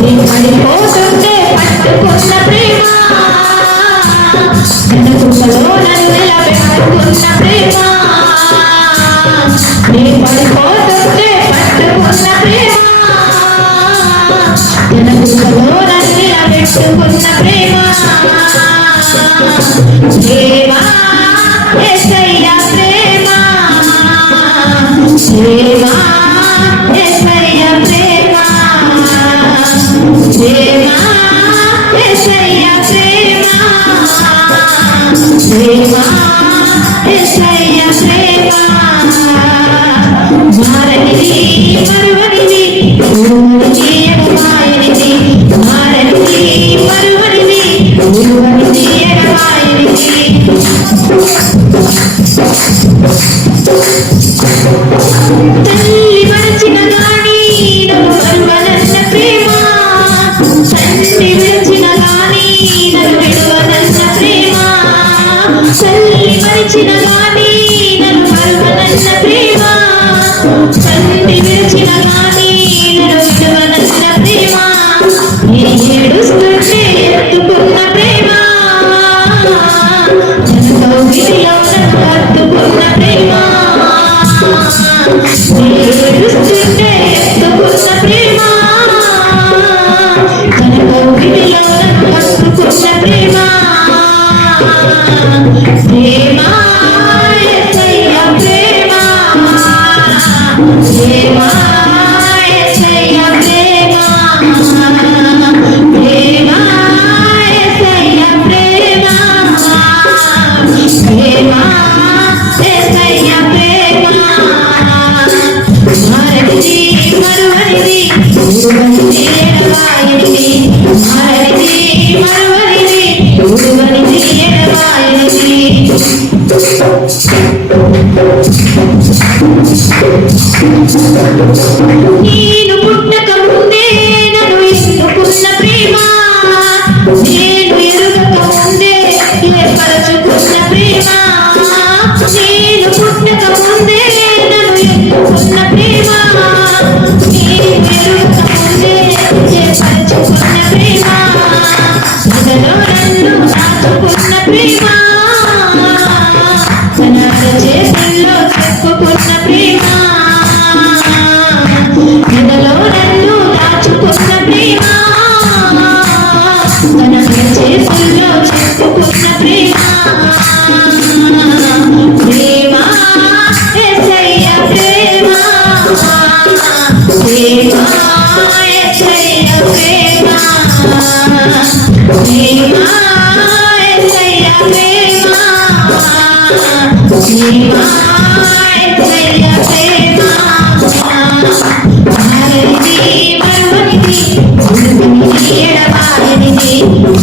పడిపోతుంటే పట్టుకున్న ప్రేమ కృపలో నన్ను నిలబెట్టుకున్న ప్రేమ నేను పడిపోతుంటే పట్టుకున్న ప్రేమ కృపలో నన్ను నిలబెట్టుకున్న ప్రేమ ప్రేమ యేసయ్య ప్రేమ ప్రేమ యేసయ్య ప్రేమ ప్రేమ యేసయ్య ప్రేమ ప్రేమ యేసయ్య ప్రేమ మారనిది మరువనిది గురువనిది ఎడబాయనిది మారనిది మరువనిది గురువనిది ఎడబాయనిది తల్లి మరచిన గాని నన్ను మరువనన్న ప్రేమ తండ్రి విడిచిన గాని నన్ను విడువనన్న ప్రేమ తల్లి మరిచిన గాని నన్ను మరువనన్న ప్రేమ తండ్రి విడిచిన గాని నన్ను విడువనన్న ప్రేమ నేను ఏడుస్తుంటే ఎత్తుకున్న ప్రేమ నన్ను విడిలో నన్ను హత్తుకున్న ప్రేమ ఏడుస్తుంటే ఎత్తుకున్న ప్రేమ తనకు విడిలో నన్ను హత్తుకున్న ప్రేమ ప్రేమ యేసయ్య ప్రేమ ప్రేమ యేసయ్య ప్రేమ ప్రేమ యేసయ్య ప్రేమ ప్రేమ యేసయ్య ప్రేమ మారనిది మరువనిది గురువనిది ఎడబాయనిది మారనిది మరువనిది గురువనిది ఎడబాయనిది నేను పుట్టక ముందే నన్ను ఎన్నుకున్న ప్రేమ నేను ఎరుగక ముందే ఏర్పరచుకున్న ప్రేమ నేను పుట్టక ముందే నన్ను ఎన్నుకున్న ప్రేమ నేను ఎరుగక ముందే ఏర్పరచుకున్న ప్రేమ ఇదలో నన్ను దాచుకున్న ప్రేమ తన చేతుల్లో చెప్పుకున్న ప్రేమ ఇదలో నన్ను దాచుకున్న ప్రేమ తన చేతుల్లో చెప్పుకున్న ప్రేమ ప్రేమ యేసయ్య ప్రేమ ప్రేమ యేసయ్య ప్రేమ ప్రేమ యేసయ్య ప్రేమ ప్రేమ యేసయ్య ప్రేమ మారనిది మరువనిది గురువనిది ఎడబాయనిది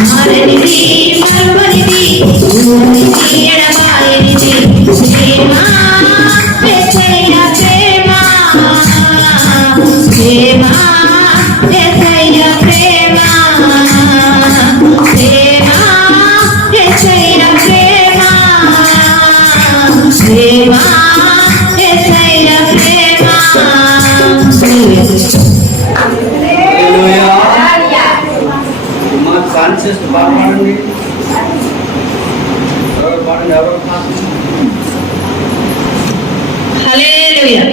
మారనిది మరువనిది గురువనిది ఎడబాయనిది ప్రేమ యేసయ్య ప్రేమ ప్రేమ యేసయ్య ప్రేమ ప్రేమ యేసయ్య ప్రేమ ప్రేమ యేసయ్య ప్రేమ సాన్సెస్ బాగా పాడండి ఎవరు పాడండి ఎవరు హల్లెలూయా